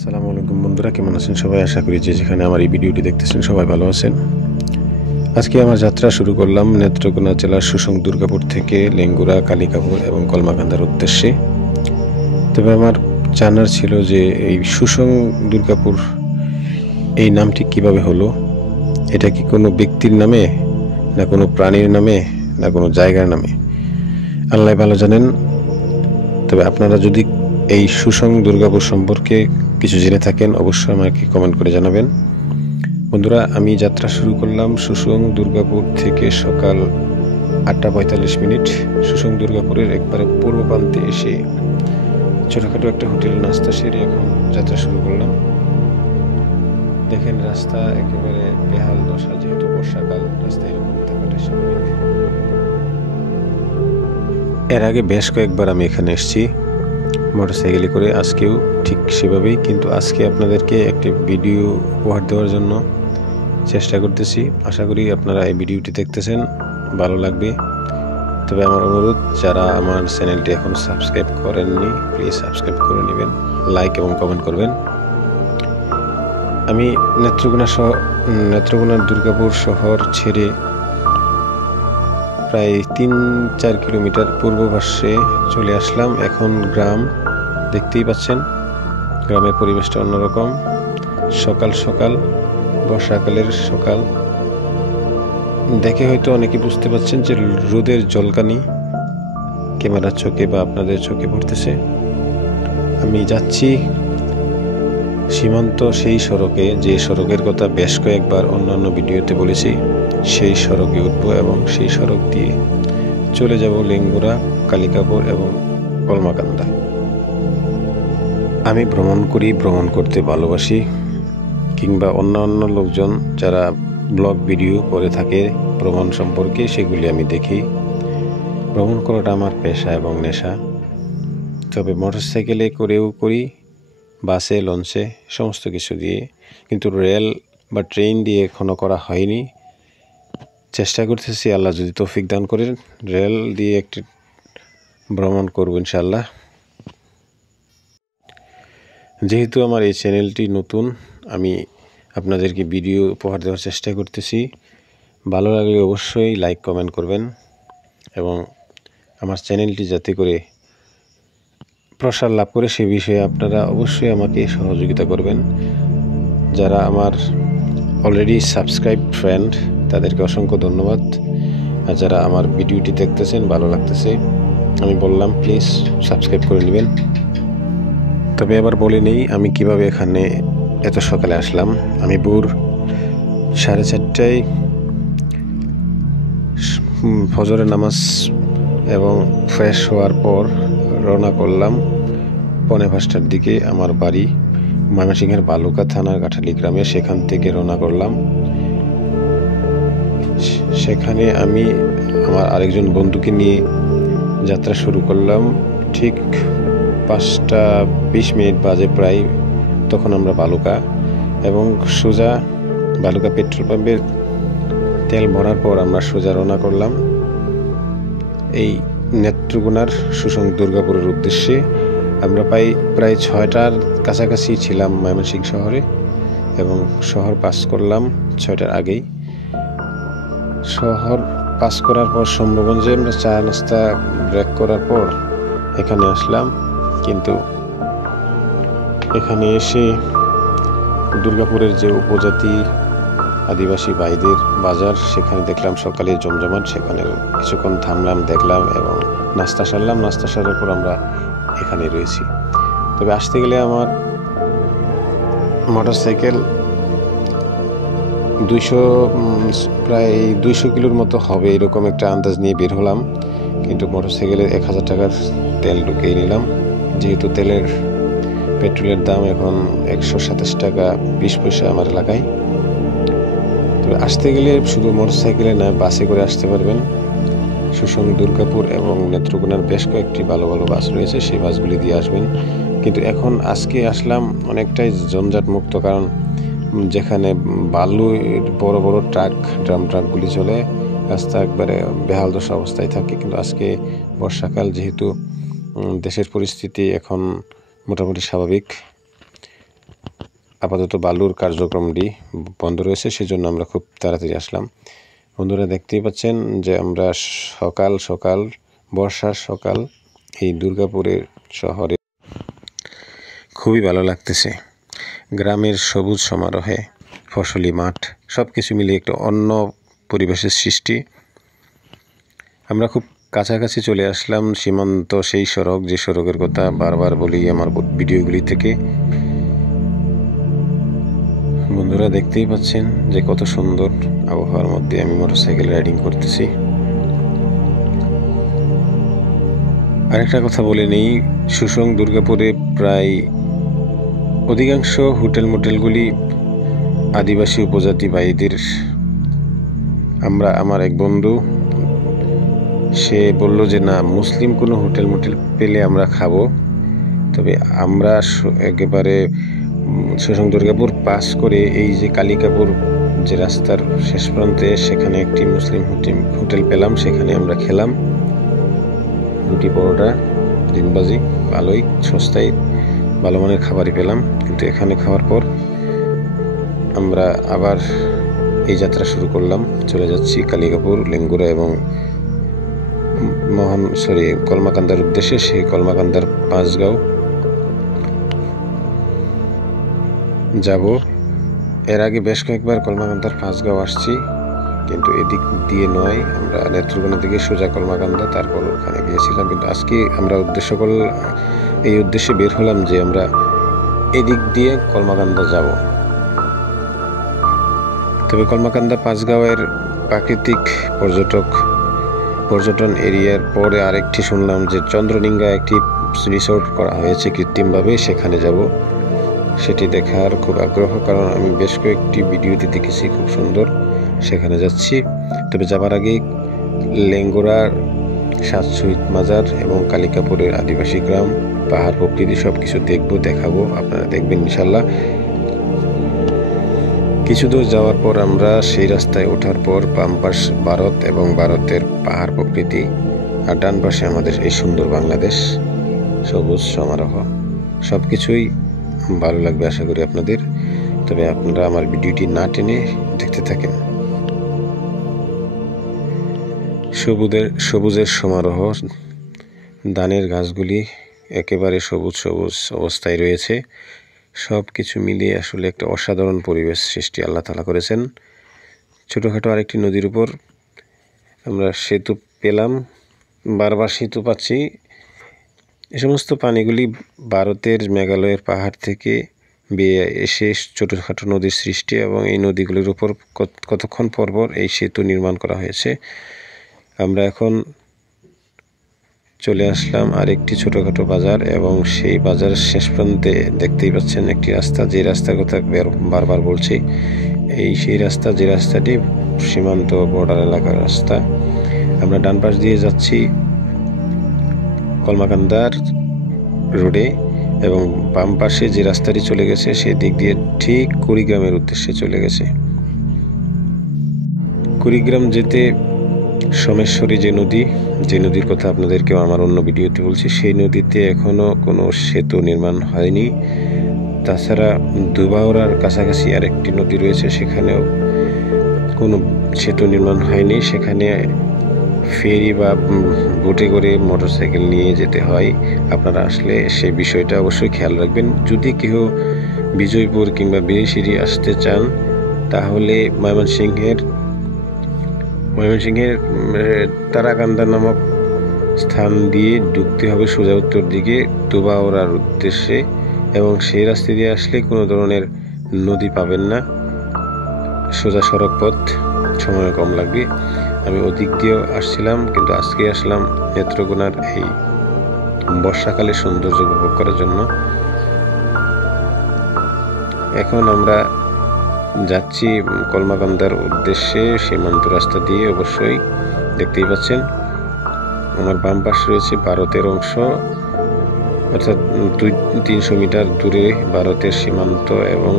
আসসালামু আলাইকুম বন্ধুরা, কেমন আছেন সবাই? আশা করি যে যেখানে আমার এই ভিডিওটি দেখতেছেন সবাই ভালো আছেন। আজকে আমার যাত্রা শুরু করলাম নেত্রকোনা জেলার সুসং দুর্গাপুর থেকে লেঙ্গুরা, কালিকাপুর এবং কলমাকান্দার উদ্দেশ্যে। তবে আমার জানার ছিল যে এই সুসং দুর্গাপুর এই নামটি কিভাবে হলো। এটা কি কোনো ব্যক্তির নামে, না কোনো প্রাণীর নামে, না কোনো জায়গার নামে? আল্লাহ ভালো জানেন। তবে আপনারা যদি এই সুসং দুর্গাপুর সম্পর্কে কিছু জেনে থাকেন অবশ্যই আমাকে কমেন্ট করে জানাবেন। বন্ধুরা, আমি যাত্রা শুরু করলাম সুসং দুর্গাপুর থেকে সকাল 8:45। সুসং দুর্গাপুরের একবারে পূর্ব প্রান্তে এসে ছোটোখাটো একটা হোটেলে নাস্তা সেরে এখন যাত্রা শুরু করলাম। দেখেন রাস্তা একেবারে বেহাল দশা, যেহেতু বর্ষাকাল রাস্তা এরকম থাকাটাই স্বাভাবিক। এর আগে বেশ কয়েকবার আমি এখানে এসেছি মোটরসাইকেলে করে, আজকেও ঠিক সেভাবেই, কিন্তু আজকে আপনাদেরকে একটি ভিডিও উপহার দেওয়ার জন্য চেষ্টা করতেছি। আশা করি আপনারা এই ভিডিওটি দেখতেছেন, ভালো লাগবে। তবে আমার অনুরোধ, যারা আমার চ্যানেলটি এখন সাবস্ক্রাইব করেননি প্লিজ সাবস্ক্রাইব করে নেবেন, লাইক এবং কমেন্ট করবেন। আমি নেত্রকোনার দুর্গাপুর শহর ছেড়ে প্রায় 3-4 কিলোমিটার পূর্ব পার্শ্বে চলে আসলাম। এখন গ্রাম দেখতেই পাচ্ছেন, গ্রামের পরিবেশটা অন্যরকম। সকাল সকাল, বর্ষাকালের সকাল দেখে হয়তো অনেকে বুঝতে পারছেন যে রোদের ঝলকানি ক্যামেরার চোখে বা আপনাদের চোখে পড়তেছে। আমি যাচ্ছি সীমান্ত সেই সড়কে, যে সড়কের কথা বেশ কয়েকবার অন্যান্য ভিডিওতে বলেছি। সেই সড়কে উঠবো এবং সেই সড়ক দিয়ে চলে যাব লেঙ্গুরা, কালিকাপুর এবং কলমাকান্দা। আমি ভ্রমণ করতে ভালোবাসি, কিংবা অন্য লোকজন যারা ব্লগ ভিডিও করে থাকে ভ্রমণ সম্পর্কে, সেগুলি আমি দেখি। ভ্রমণ করাটা আমার পেশা এবং নেশা। তবে মোটরসাইকেলে করেও করি, বাসে, লঞ্চে, সমস্ত কিছু দিয়ে, কিন্তু রেল বা ট্রেন দিয়ে এখনও করা হয়নি। চেষ্টা করতেছি, আল্লাহ যদি তৌফিক দান করেন রেল দিয়ে একটি ভ্রমণ করব ইনশাআল্লাহ। যেহেতু আমার এই চ্যানেলটি নতুন, আমি আপনাদেরকে ভিডিও উপহার দেওয়ার চেষ্টা করতেছি। ভালো লাগলে অবশ্যই লাইক কমেন্ট করবেন এবং আমার চ্যানেলটি যাতে করে প্রসার লাভ করে সে বিষয়ে আপনারা অবশ্যই আমাকে সহযোগিতা করবেন। যারা আমার অলরেডি সাবস্ক্রাইব ফ্রেন্ড তাদেরকে অসংখ্য ধন্যবাদ। আর যারা আমার ভিডিওটি দেখতেছেন, ভালো লাগতেছে, আমি বললাম প্লিজ সাবস্ক্রাইব করে নেবেন। তবে এবার বলে নেই আমি কিভাবে এখানে এত সকালে আসলাম। আমি ভোর 4:30টায় ফজরের নামাজ এবং ফ্রেশ হওয়ার পর রওনা করলাম 4:45টার দিকে আমার বাড়ি ময়মনসিংহের বালুকা থানার কাঠালি গ্রামে। সেখান থেকে রওনা করলাম। সেখানে আমি আমার আরেকজন বন্ধুকে নিয়ে যাত্রা শুরু করলাম। ঠিক 5:20 বাজে প্রায়, তখন আমরা বালুকা এবং সোজা বালুকা পেট্রোল পাম্পে তেল ভরার পর আমরা সোজা রওনা করলাম এই নেত্রকোনার সুসং দুর্গাপুরের উদ্দেশ্যে। আমরা প্রায় 6টার কাছাকাছি ছিলাম ময়মনসিংহ শহরে এবং শহর পাস করলাম 6টার আগেই। শহর পাস করার পর শম্ভুগঞ্জে আমরা চা নাস্তা ব্রেক করার পর এখানে আসলাম। কিন্তু এখানে এসে দুর্গাপুরের যে উপজাতি আদিবাসী ভাইদের বাজার, সেখানে দেখলাম সকালে জমজমাট। সেখানে কিছুক্ষণ থামলাম, দেখলাম এবং নাস্তা সারলাম। নাস্তা সারার পর আমরা এখানে রয়েছি। তবে আসতে গেলে আমার মোটরসাইকেল প্রায় 200 কিলোর মতো হবে, এরকম একটা আন্দাজ নিয়ে বের হলাম। কিন্তু মোটরসাইকেলে 1000 টাকার তেল ঢুকিয়ে নিলাম, যেহেতু পেট্রোলের দাম এখন 127 টাকা 20 পয়সা আমার এলাকায়। তবে আসতে গেলে শুধু মোটরসাইকেলে না, বাসে করে আসতে পারবেন। সুসং দুর্গাপুর এবং নেত্রকোনার বেশ কয়েকটি ভালো ভালো বাস রয়েছে, সেই বাসগুলি দিয়ে আসবেন। কিন্তু আজকে আসলাম অনেকটাই জঞ্জাট মুক্ত, কারণ যেখানে বালুর বড় বড় ড্রাম ট্রাকগুলি চলে, রাস্তা একবারে বেহাল দশা অবস্থায় থাকে। কিন্তু আজকে বর্ষাকাল, যেহেতু দেশের পরিস্থিতি এখন মোটামুটি স্বাভাবিক, আপাতত বালুর কার্যক্রমটি বন্ধ রয়েছে, সেজন্য আমরা খুব তাড়াতাড়ি আসলাম। বন্ধুরা দেখতেই পাচ্ছেন যে আমরা সকাল সকাল, বর্ষার সকাল এই দুর্গাপুরের শহরে খুবই ভালো লাগতেছে। গ্রামের সবুজ সমারোহে ফসলি মাঠ সব কিছু মিলিয়ে একটা অন্য পরিবেশের সৃষ্টি। আমরা খুব কাছাকাছি চলে আসলাম সীমান্ত সেই সড়ক, যে সড়কের কথা বারবার বলি আমার ভিডিওগুলি থেকে। বন্ধুরা দেখতেই পাচ্ছেন যে কত সুন্দর আবহাওয়ার মধ্যে আমি মোটরসাইকেল রাইডিং করতেছি। আরেকটা কথা বলে নেই, সুসং দুর্গাপুরে প্রায় অধিকাংশ হোটেল মোটেলগুলি আদিবাসী উপজাতি ভাইদের। আমার এক বন্ধু সে বলল যে না, মুসলিম কোনো হোটেল মোটেল পেলে আমরা খাবো, তবে আমরা একেবারে সুসং দুর্গাপুর পাস করে এই যে কালিকাপুর যে রাস্তার শেষ প্রান্তে, সেখানে একটি মুসলিম হোটেল পেলাম। সেখানে আমরা খেলাম রুটি পরোটা দিনবাজি, ভালোই সস্তায় ভালো মানের খাবারই পেলাম। কিন্তু এখানে খাওয়ার পর আমরা আবার এই যাত্রা শুরু করলাম, চলে যাচ্ছি কালিকাপুর, লেঙ্গুরা এবং কলমাকান্দার উদ্দেশ্যে। সেই কলমাকান্দার পাঁচগাঁও যাব। এর আগে বেশ কয়েকবার কলমাকান্দার পাঁচগাঁও আসছি, কিন্তু এদিক দিয়ে নয়, আমরা নেত্রকোনা থেকে সোজা কলমাকান্দা, তারপর ওখানে গিয়েছিলাম। কিন্তু আজকে আমরা এই উদ্দেশ্যে বের হলাম যে আমরা এদিক দিয়ে কলমাকান্দা যাব। তবে কলমাকান্দা পাঁচগাঁওয়ের প্রাকৃতিক পর্যটন এরিয়ার পরে আরেকটি শুনলাম যে চন্দ্রডিঙ্গা একটি রিসোর্ট করা হয়েছে কৃত্রিমভাবে, সেখানে যাব। সেটি দেখার খুব আগ্রহ, কারণ আমি বেশ কয়েকটি ভিডিওতে দেখেছি, খুব সুন্দর। সেখানে যাচ্ছি। তবে যাবার আগে লেঙ্গুরার সাত শহীদ মাজার এবং কালিকাপুরের আদিবাসী গ্রাম, পাহাড় প্রকৃতি সব কিছু দেখাবো, আপনারা দেখবেন ইনশাল্লাহ। কিছু দূর যাওয়ার পর আমরা সেই রাস্তায় ওঠার পর বাম পাশ ভারত এবং ভারতের পাহাড় প্রকৃতি, আর ডান পাশে আমাদের এই সুন্দর বাংলাদেশ, সবুজ সমারোহ। সব কিছুই ভালো লাগবে আশা করি আপনাদের। তবে আপনারা আমার ভিডিওটি না টেনে দেখতে থাকেন। সবুজের সমারোহ, ধানের গাছগুলি একেবারে সবুজ অবস্থায় রয়েছে। সব কিছু মিলিয়ে আসলে একটা অসাধারণ পরিবেশ সৃষ্টি আল্লাহ তাআলা করেছেন। ছোটোখাটো আরেকটি নদীর উপর আমরা সেতু পেলাম, বারবার সেতু পাচ্ছি। এ সমস্ত পানিগুলি ভারতের মেঘালয়ের পাহাড় থেকে বেয়ে এসে ছোটোখাটো নদীর সৃষ্টি, এবং এই নদীগুলির উপর কতক্ষণ পর এই সেতু নির্মাণ করা হয়েছে। আমরা এখন চলে আসলাম আরেকটি ছোটোখাটো বাজার, এবং সেই বাজারের শেষ প্রান্তে দেখতেই পাচ্ছেন একটি রাস্তা, যে রাস্তার কথা বারবার বলছি। সেই রাস্তা, যে রাস্তাটি সীমান্ত বর্ডার এলাকার রাস্তা। আমরা ডান পাশ দিয়ে যাচ্ছি কলমাকান্দার রোডে, এবং বাম পাশে যে রাস্তাটি চলে গেছে সেই দিক দিয়ে ঠিক কুড়িগ্রামের উদ্দেশ্যে চলে গেছে। কুড়িগ্রাম যেতে সোমেশ্বরী যে নদীর কথা আপনাদেরকেও আমার অন্য ভিডিওতে বলছি, সেই নদীতে এখনো কোনো সেতু নির্মাণ হয়নি। তাছাড়া দুবাওরার কাছাকাছি আরেকটি নদী রয়েছে, সেখানেও কোনো সেতু নির্মাণ হয়নি। সেখানে ফেরি বা বোটে করে মোটরসাইকেল নিয়ে যেতে হয়। আপনারা আসলে সেই বিষয়টা অবশ্যই খেয়াল রাখবেন। যদি কেউ বিজয়পুর কিংবা বিরিশিরি আসতে চান, তাহলে ময়মনসিংহের তারাকান্দা নামক স্থান দিয়ে ঢুকতে হবে সোজা উত্তর দিকে দুবাওরার উদ্দেশ্যে, এবং সেই রাস্তা দিয়ে আসলে কোনো ধরনের নদী পাবেন না, সোজা সড়ক পথ, সময় কম লাগবে। আমি ওদিক দিয়েও আসছিলাম, কিন্তু আজকে আসলাম নেত্রকোনার এই বর্ষাকালে সৌন্দর্য উপভোগ করার জন্য। এখন আমরা যাচ্ছি কলমাকান্দার উদ্দেশ্যে সীমান্ত রাস্তা দিয়ে। অবশ্যই দেখতেই পাচ্ছেন আমার বাম পাশে রয়েছে ভারতের অংশ, অর্থাৎ 200-300 মিটার দূরে ভারতের সীমান্ত, এবং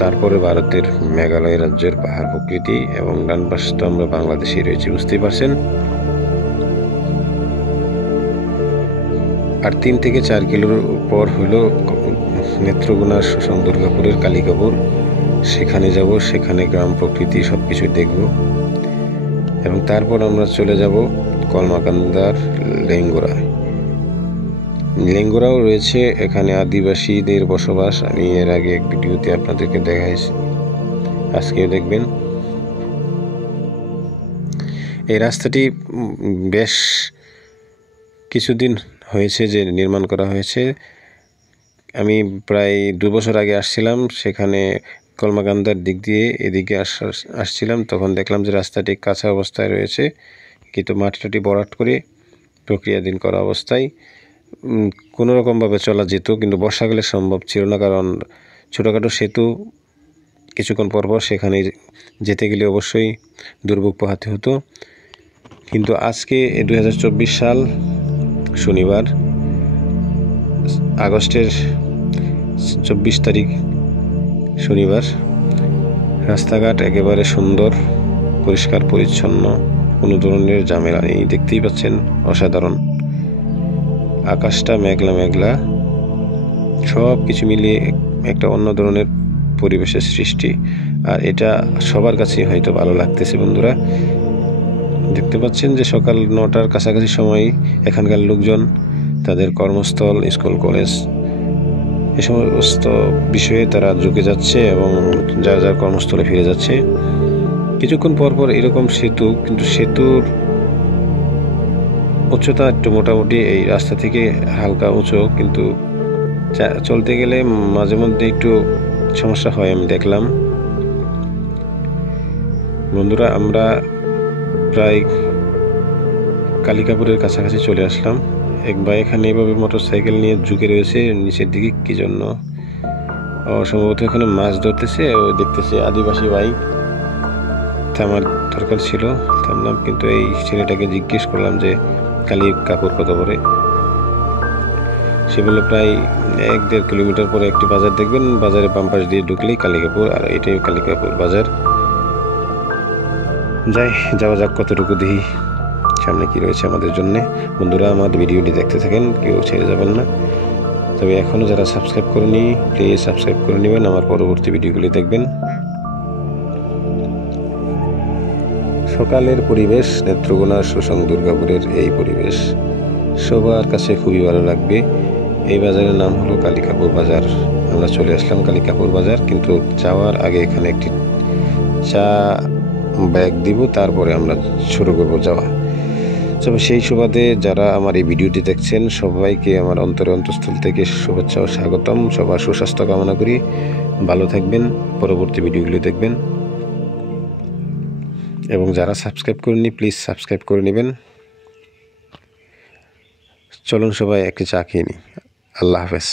তারপরে ভারতের মেঘালয় রাজ্যের পাহাড় প্রকৃতি, এবং ডান পাশে তো আমরা বাংলাদেশে রয়েছি, বুঝতেই পারছেন। আর 3 থেকে 4 কিলোর পর হলো নেত্রকোনার সুষম দুর্গাপুরের কালিকাপুর, সেখানে যাব, সেখানে গ্রাম প্রকৃতি সব কিছু দেখব। এবং তারপর আমরা চলে যাব কলমাকান্দার লেঙ্গুরায়। লেঙ্গুরাও রয়েছে, এখানে আদিবাসীদের বসবাস। আমি এর আগে এক ভিডিওতে আপনাদেরকে দেখাইছি, আজকেও দেখবেন। এই রাস্তাটি বেশ কিছুদিন হয়েছে যে নির্মাণ করা হয়েছে। আমি প্রায় 2 বছর আগে আসছিলাম, সেখানে কলমাকান্দার দিক দিয়ে এদিকে আসছিলাম, তখন দেখলাম যে রাস্তাটি কাঁচা অবস্থায় রয়েছে, কিন্তু মাটিটাটি ভরাট করে প্রক্রিয়াধীন করা অবস্থায় কোনো রকমভাবে চলা যেত, কিন্তু বর্ষাকালে সম্ভব ছিল না, কারণ ছোটোখাটো সেতু কিছুক্ষণ পরপর সেখানে যেতে গেলে অবশ্যই দুর্ভোগ পোহাতে হতো। কিন্তু আজকে 2024 সাল, শনিবার, আগস্টের 24 তারিখ শনিবার, রাস্তাঘাট একেবারে সুন্দর, পরিষ্কার পরিচ্ছন্ন, কোনো ধরনের ঝামেলা নেই। দেখতেই পাচ্ছেন অসাধারণ। আকাশটা মেঘলা মেঘলা, সব কিছু মিলিয়ে একটা অন্য ধরনের পরিবেশের সৃষ্টি। আর এটা সবার কাছেই হয়তো ভালো লাগতেছে। বন্ধুরা, দেখতে পাচ্ছেন যে সকাল 9টার কাছাকাছি সময় এখানকার লোকজন তাদের কর্মস্থল, স্কুল, কলেজ এ সমস্ত বিষয়ে তারা ঝুঁকে যাচ্ছে এবং যার যার কর্মস্থলে ফিরে যাচ্ছে। কিছুক্ষণ পরপর এরকম সেতু, কিন্তু সেতুর উচ্চতা একটু মোটামুটি এই রাস্তা থেকে হালকা উঁচু, কিন্তু চলতে গেলে মাঝে মধ্যে একটু সমস্যা হয়, আমি দেখলাম। বন্ধুরা, আমরা প্রায় কালিকাপুরের কাছাকাছি চলে আসলাম। এক ভাই এখানে এভাবে মোটরসাইকেল নিয়ে ঝুঁকে রয়েছে নিচের দিকে, কি জন্য সম্ভবত এখানে মাছ ধরতেছে। ও দেখতেছে আদিবাসী ভাই, থামার দরকার ছিল, থামলাম। কিন্তু এই ছেলেটাকে জিজ্ঞেস করলাম যে কালিকাপুর কত পড়ে। সে বলল প্রায় 1-1.5 কিলোমিটার পরে একটি বাজার দেখবেন, বাজারে বাম পাশ দিয়ে ঢুকলেই কালিকাপুর, আর এটাই কালিকাপুর বাজার। যাওয়া যাক, কতটুকু দেখি সামনে কি রয়েছে আমাদের জন্য। বন্ধুরা, আমার ভিডিওটি দেখতে থাকেন, কেউ ছেড়ে যাবেন না। তবে এখনও যারা সাবস্ক্রাইব করেনি, প্লিজ সাবস্ক্রাইব করে নেবেন, আমার পরবর্তী ভিডিওগুলি দেখবেন। সকালের পরিবেশ, নেত্রকোনার সুষম দুর্গাপুরের এই পরিবেশ সবার কাছে খুবই ভালো লাগবে। এই বাজারের নাম হলো কালিকাপুর বাজার। আমরা চলে আসলাম কালিকাপুর বাজার, কিন্তু যাওয়ার আগে এখানে একটি চা ব্যাগ দিব, তারপরে আমরা শুরু করবো যাওয়া। তবে সেই সুবাদে যারা আমার এই ভিডিওটি দেখছেন সবাইকে আমার অন্তঃস্থল থেকে শুভেচ্ছা ও স্বাগতম। সবার সুস্বাস্থ্য কামনা করি, ভালো থাকবেন, পরবর্তী ভিডিওগুলি দেখবেন। এবং যারা সাবস্ক্রাইব করেননি, প্লিজ সাবস্ক্রাইব করে নেবেন। চলুন সবাই একটি চা খেয়ে নিই। আল্লাহ হাফেজ।